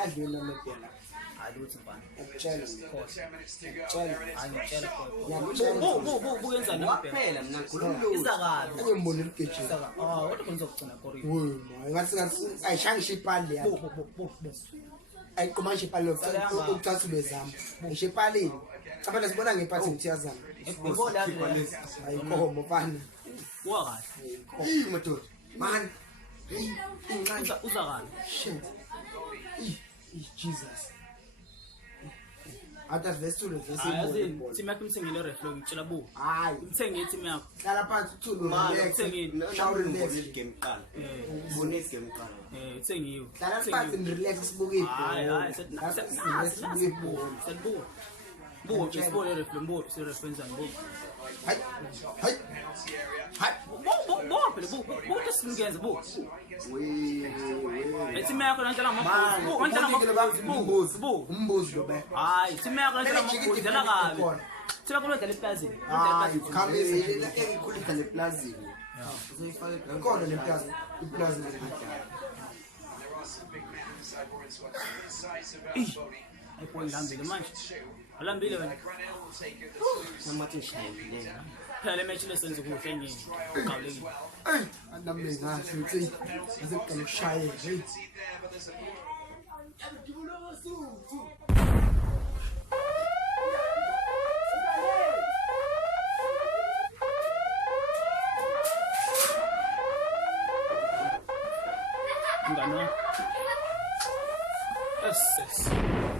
ayadlula amabhela Lutho mfana. akutshela Buyenzani Waphela mina ngikhuluma Izakabi. angemboni ligejini Kodwa khona uzokugcina kori. ngathi ayishanga ishipali ya ayiqoma ishipali lokuthatha ubezama ishipalini abantu sibona ngephathi ngithi yazama ayikhomo bana Wakahle. madoda man Uzakabi. shit Jesus ata vestule Hayi team yakho imthengile reflow ngitshela bu. hayi Ngithenge team yakho. hlala phansi uthule relax Shawuri game qala. Ubone game qala. Uthengiwe. hlala phansi relax sibuke ibhola Sibuke ibhola. Bu sibole reflow bu sirefenza bu. hayi hayi hayi Bu kesingenza bu. We. Team yakho nantela bu. umbuzo lo be Hayi team yakho nantela dala kabi. Team yakho dala eplazini. hayi khamile Engikhulika leplazini. Uzoyifaka khona le plaza Ayipholi ngihambile manje. Alambile wena. namathi ngishayile. Phela le match lesenze kuhle ngini. Uqawulekile. andamle ngathi uthi aseqala ukushayela hey Ngano. Yes.